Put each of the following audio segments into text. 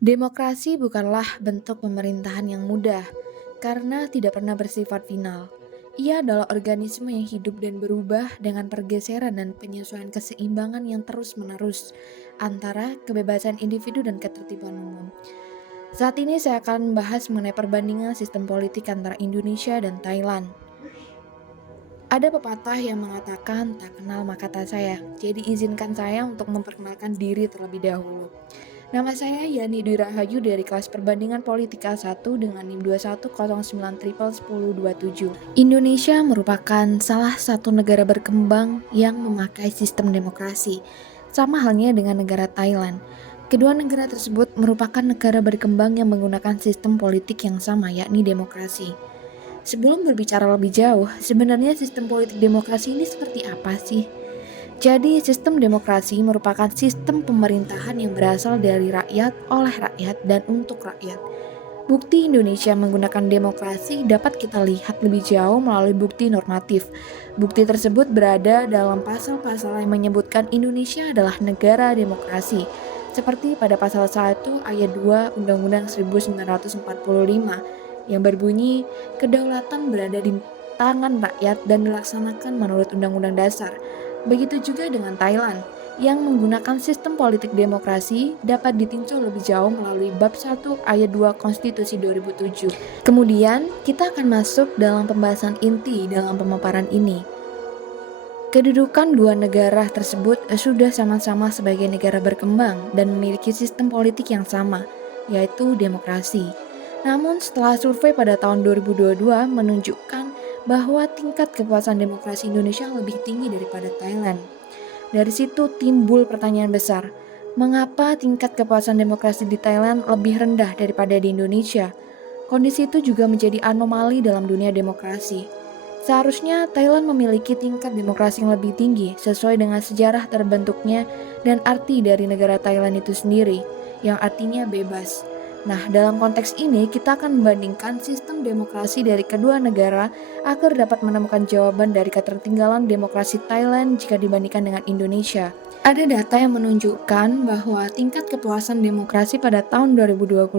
Demokrasi bukanlah bentuk pemerintahan yang mudah, karena tidak pernah bersifat final. Ia adalah organisme yang hidup dan berubah dengan pergeseran dan penyesuaian keseimbangan yang terus-menerus antara kebebasan individu dan ketertiban umum. Saat ini saya akan membahas mengenai perbandingan sistem politik antara Indonesia dan Thailand. Ada pepatah yang mengatakan tak kenal maka tak sayang, jadi izinkan saya untuk memperkenalkan diri terlebih dahulu. Nama saya Yani Dwi Rahayu dari kelas perbandingan politik A1 dengan NIM 2109101027. Indonesia merupakan salah satu negara berkembang yang memakai sistem demokrasi, sama halnya dengan negara Thailand. Kedua negara tersebut merupakan negara berkembang yang menggunakan sistem politik yang sama, yakni demokrasi. Sebelum berbicara lebih jauh, sebenarnya sistem politik demokrasi ini seperti apa sih? Jadi, sistem demokrasi merupakan sistem pemerintahan yang berasal dari rakyat, oleh rakyat, dan untuk rakyat. Bukti Indonesia menggunakan demokrasi dapat kita lihat lebih jauh melalui bukti normatif. Bukti tersebut berada dalam pasal-pasal yang menyebutkan Indonesia adalah negara demokrasi, seperti pada pasal 1 ayat 2 Undang-Undang 1945 yang berbunyi, kedaulatan berada di tangan rakyat dan dilaksanakan menurut Undang-Undang Dasar. Begitu juga dengan Thailand, yang menggunakan sistem politik demokrasi dapat ditinjau lebih jauh melalui bab 1 ayat 2 Konstitusi 2007. Kemudian, kita akan masuk dalam pembahasan inti dalam pemaparan ini. Kedudukan dua negara tersebut sudah sama-sama sebagai negara berkembang dan memiliki sistem politik yang sama, yaitu demokrasi. Namun setelah survei pada tahun 2022 menunjukkan bahwa tingkat kepuasan demokrasi Indonesia lebih tinggi daripada Thailand. Dari situ timbul pertanyaan besar, mengapa tingkat kepuasan demokrasi di Thailand lebih rendah daripada di Indonesia? Kondisi itu juga menjadi anomali dalam dunia demokrasi. Seharusnya Thailand memiliki tingkat demokrasi yang lebih tinggi sesuai dengan sejarah terbentuknya dan arti dari negara Thailand itu sendiri, yang artinya bebas. Nah, dalam konteks ini kita akan membandingkan sistem demokrasi dari kedua negara agar dapat menemukan jawaban dari ketertinggalan demokrasi Thailand jika dibandingkan dengan Indonesia. Ada data yang menunjukkan bahwa tingkat kepuasan demokrasi pada tahun 2022,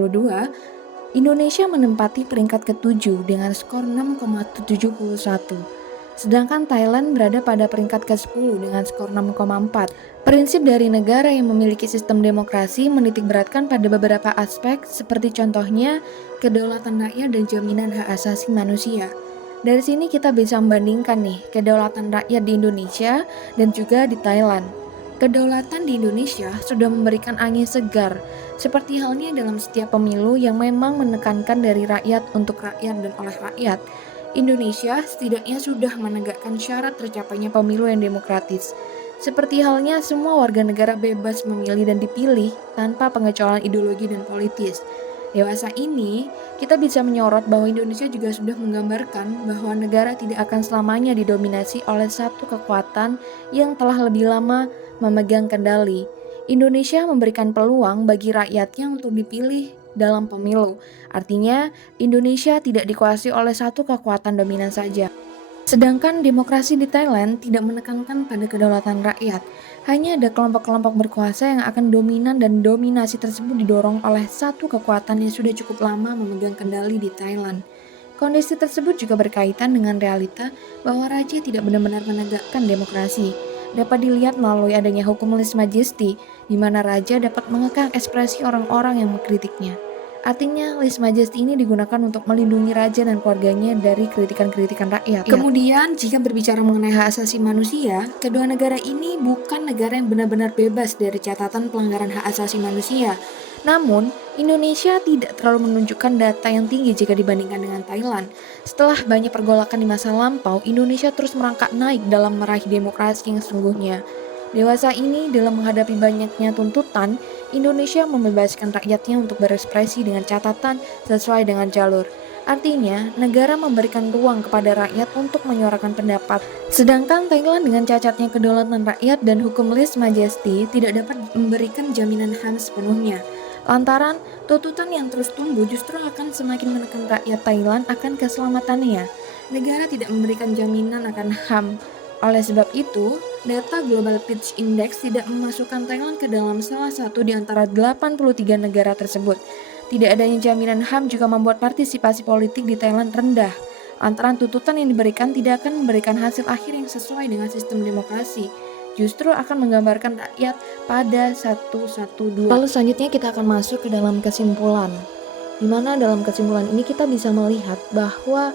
Indonesia menempati peringkat ke-7 dengan skor 6,71. Sedangkan Thailand berada pada peringkat ke-10 dengan skor 6,4. Prinsip dari negara yang memiliki sistem demokrasi menitikberatkan pada beberapa aspek seperti contohnya kedaulatan rakyat dan jaminan hak asasi manusia. Dari sini kita bisa membandingkan nih kedaulatan rakyat di Indonesia dan juga di Thailand. Kedaulatan di Indonesia sudah memberikan angin segar, seperti halnya dalam setiap pemilu yang memang menekankan dari rakyat untuk rakyat dan oleh rakyat. Indonesia setidaknya sudah menegakkan syarat tercapainya pemilu yang demokratis. Seperti halnya semua warga negara bebas memilih dan dipilih tanpa pengecualian ideologi dan politis. Dewasa ini, kita bisa menyorot bahwa Indonesia juga sudah menggambarkan bahwa negara tidak akan selamanya didominasi oleh satu kekuatan yang telah lebih lama memegang kendali. Indonesia memberikan peluang bagi rakyatnya untuk dipilih dalam pemilu. Artinya, Indonesia tidak dikuasai oleh satu kekuatan dominan saja. Sedangkan demokrasi di Thailand tidak menekankan pada kedaulatan rakyat. Hanya ada kelompok-kelompok berkuasa yang akan dominan dan dominasi tersebut didorong oleh satu kekuatan yang sudah cukup lama memegang kendali di Thailand. Kondisi tersebut juga berkaitan dengan realita bahwa raja tidak benar-benar menegakkan demokrasi. Dapat dilihat melalui adanya hukum lese majesty, di mana raja dapat mengekang ekspresi orang-orang yang mengkritiknya. Artinya, lese majesty ini digunakan untuk melindungi raja dan keluarganya dari kritikan-kritikan rakyat. Kemudian, jika berbicara mengenai hak asasi manusia, kedua negara ini bukan negara yang benar-benar bebas dari catatan pelanggaran hak asasi manusia. Namun, Indonesia tidak terlalu menunjukkan data yang tinggi jika dibandingkan dengan Thailand. Setelah banyak pergolakan di masa lampau, Indonesia terus merangkak naik dalam meraih demokrasi yang sesungguhnya. Dewasa ini, dalam menghadapi banyaknya tuntutan, Indonesia membebaskan rakyatnya untuk berekspresi dengan catatan sesuai dengan jalur. Artinya, negara memberikan ruang kepada rakyat untuk menyuarakan pendapat. Sedangkan Thailand dengan cacatnya kedaulatan rakyat dan hukum lese majesty tidak dapat memberikan jaminan HAM sepenuhnya. Lantaran tuntutan yang terus tumbuh justru akan semakin menekan rakyat Thailand akan keselamatannya. Negara tidak memberikan jaminan akan HAM. Oleh sebab itu, Data Global Peace Index tidak memasukkan Thailand ke dalam salah satu di antara 83 negara tersebut. Tidak adanya jaminan HAM juga membuat partisipasi politik di Thailand rendah. Lantaran tuntutan yang diberikan tidak akan memberikan hasil akhir yang sesuai dengan sistem demokrasi. Justru akan menggambarkan rakyat pada 112. Lalu selanjutnya kita akan masuk ke dalam kesimpulan. Di mana dalam kesimpulan ini kita bisa melihat bahwa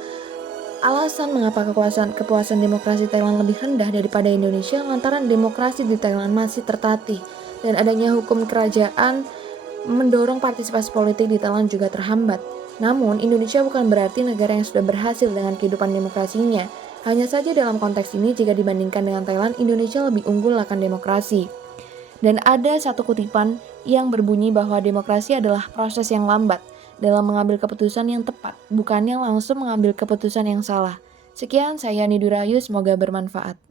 alasan mengapa kepuasan demokrasi Thailand lebih rendah daripada Indonesia lantaran demokrasi di Thailand masih tertatih dan adanya hukum kerajaan mendorong partisipasi politik di Thailand juga terhambat. Namun, Indonesia bukan berarti negara yang sudah berhasil dengan kehidupan demokrasinya. Hanya saja dalam konteks ini jika dibandingkan dengan Thailand, Indonesia lebih unggul akan demokrasi. Dan ada satu kutipan yang berbunyi bahwa demokrasi adalah proses yang lambat dalam mengambil keputusan yang tepat, bukannya langsung mengambil keputusan yang salah. Sekian, saya Nidurayu, semoga bermanfaat.